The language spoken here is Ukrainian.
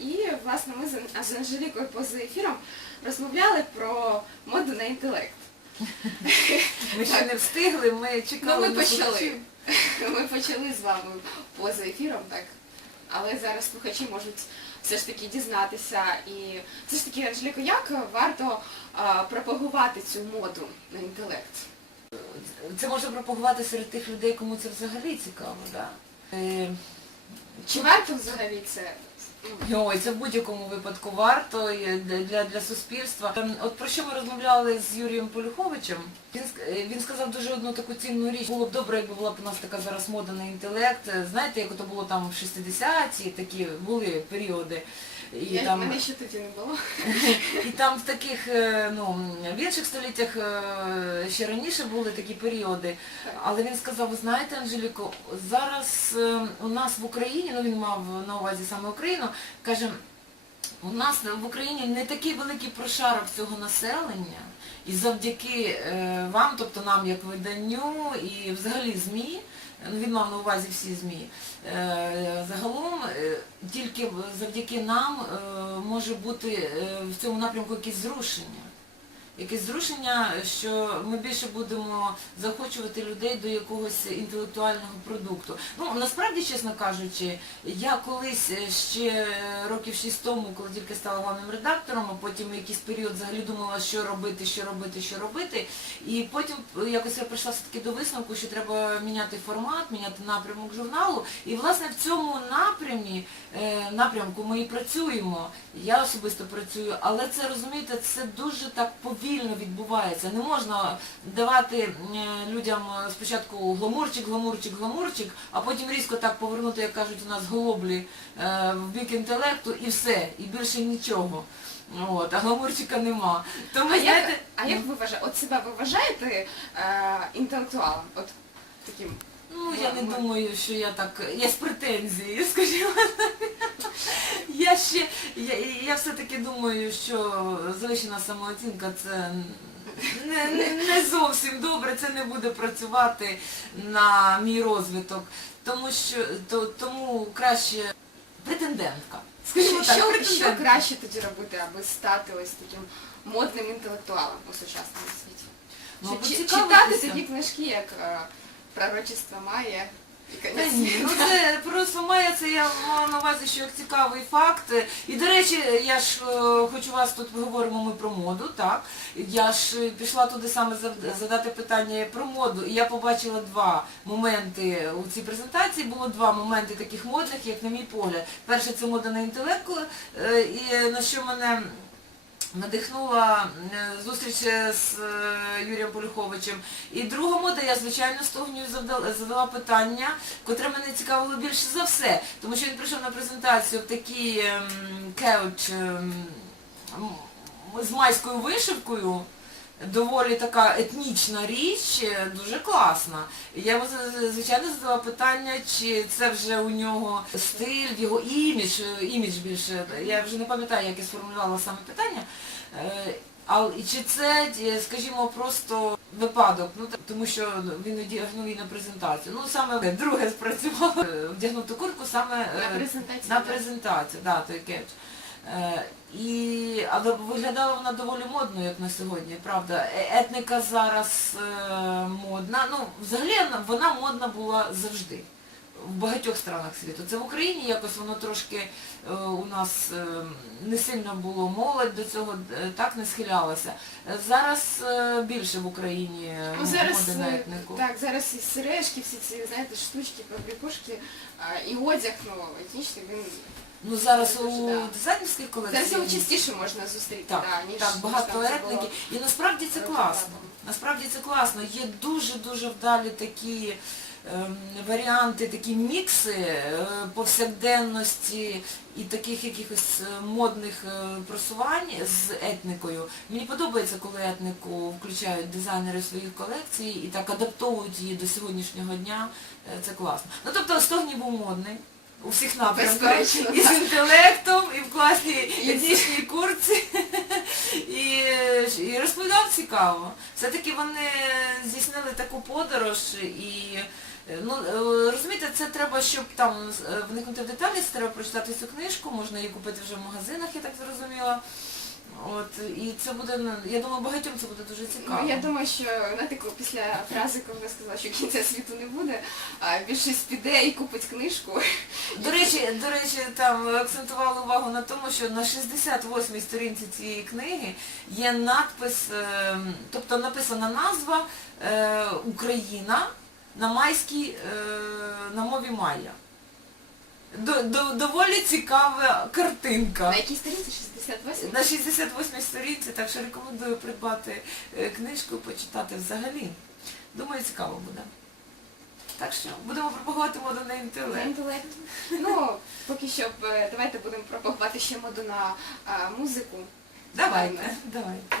І, власне, ми з- Анжелікою поза ефіром розмовляли про моду на інтелект. Ми ще не встигли, ми Ну, чекали. ми почали. Ми почали з вами поза ефіром, так. Але зараз слухачі можуть все ж таки дізнатися. І все ж таки, Анжеліко, як варто а, пропагувати цю моду на інтелект? Це можна пропагувати серед тих людей, кому це взагалі цікаво, да? Чи варто взагалі це? Ой, це в будь-якому випадку варто і для, для, суспільства. Ем, От про що ми розмовляли з Юрієм Полюховичем? Він, е, він сказав дуже одну таку цінну річ. Було б добре, якби була б у нас така зараз мода на інтелект. Е, Знаєте, як то було там в 60-ті, такі були періоди. І Я, там, Мене ще тоді не було. і там в таких, е, ну, в інших століттях ще раніше були такі періоди. Але він сказав, ви знаєте, Анжеліко, зараз у нас в Україні, ну він мав на увазі саме Україну, каже, у нас в Україні не такий великий прошарок цього населення, і завдяки е, вам, тобто нам як виданню і взагалі ЗМІ, ну він мав на увазі всі ЗМІ, е, загалом е, тільки завдяки нам може бути в цьому напрямку якісь зрушення. Якесь зрушення, що ми більше будемо захочувати людей до якогось інтелектуального продукту. Ну, насправді, чесно кажучи, я колись е, ще років шість тому, коли тільки стала головним редактором, а потім якийсь період взагалі думала, що робити, що робити, що робити. І потім якось я прийшла все-таки до висновку, що треба міняти формат, міняти напрямок журналу. І власне в цьому напрямі, е, напрямку ми і працюємо. Я особисто працюю, але це розумієте, це дуже так повільно відбувається. Не можна давати е, людям е, спочатку гламурчик, гламурчик, гламурчик, а потім різко так повернути, як кажуть у нас голоблі е, в бік інтелекту і все, і більше нічого. От, а гламурчика нема. Тому А як, а як ви вважаєте? От себе ви вважаєте е, інтелектуалом? От таким. Ну, я не думаю, що я так, я з претензії, скажімо. Я ще, я, я все-таки думаю, що завищена самооцінка це не, не, не зовсім добре, це не буде працювати на мій розвиток. Тому що то, тому краще претендентка. Скажімо Що, так, що, що претендентка. краще тоді робити, аби стати ось таким модним інтелектуалом у сучасному світі? Ну, Чи- чи- читати такі книжки, як е, пророчество Майя Та ні, ну це просто має це я мала на увазі, що як цікавий факт. І до речі, я ж е, хочу вас тут говоримо ми про моду, так. Я ж е, пішла туди саме задати питання про моду, і я побачила два моменти у цій презентації. Було два моменти таких модних, як на мій погляд. Перше це мода на інтелект, е, і на що мене надихнула е, зустріч з е, Юрієм Полюховичем. І друга мода, я звичайно задала, задала питання, котре мене цікавило більше за все, тому що він прийшов на презентацію в такий ем, кеуч ем, з майською вишивкою. Доволі така етнічна річ, е, дуже класна. Я звичайно задала питання, чи це вже у нього стиль, його імідж, е, імідж більше. Я вже не пам'ятаю, як я сформулювала саме питання. Е, і чи це, скажімо, просто випадок, ну тому що він одягнув її на презентацію. Ну саме друге спрацювало, вдягнув ту куртку саме На презентації. на презентацію, да, той кетч. Е, і, але виглядала вона доволі модно, як на сьогодні, правда. Е- Етника зараз е, модна. Ну, взагалі вона- вона модна була завжди. В багатьох странах світу. Це в Україні якось воно трошки е, у нас е, не сильно було молодь до цього е, так не схилялася. Зараз більше в Україні Ну, зараз, на етнику. так, зараз і сережки, всі ці, знаєте, штучки, побрякушки, і одяг, ну, етнічний, він Ну зараз Дуже, у да. дизайнерських колекціях. зараз його частіше можна зустріти, Так, да, ніж так, багато було. І насправді це класно. Насправді це класно. Є дуже-дуже вдалі такі варіанти, такі мікси е, повсякденності і таких якихось е, модних е, просувань з етникою. Мені подобається, коли етнику включають дизайнери в свої колекції і так адаптовують її до сьогоднішнього дня. Це класно. Ну тобто Стогній був модний. У всіх напрямках. І з інтелектом, і в класній етнічній курці. І, і розповідав цікаво. Все-таки вони здійснили таку подорож і Е, Ну, е, розумієте, це треба, щоб там е, вникнути в деталі, це треба прочитати цю книжку, можна її купити вже в магазинах, я так зрозуміла. От, і це буде, ну, я думаю, багатьом це буде дуже цікаво. Ну, я думаю, що на таку після фрази, коли ви сказали, що кінця світу не буде, а більшість піде і купить книжку. До речі, до речі, там акцентували увагу на тому, що на 68-й сторінці цієї книги є надпис, е, тобто написана назва е, Україна на майській, е, на мові майя. До, до, доволі цікава картинка. На якій сторінці 68? На 68-й сторінці, так що рекомендую придбати е, книжку, почитати взагалі. Думаю, цікаво буде. Так що будемо пропагувати моду на На інтелект. інтелект. Ну, поки що е, давайте будемо пропагувати ще моду на а, музику. Давайте, давайте.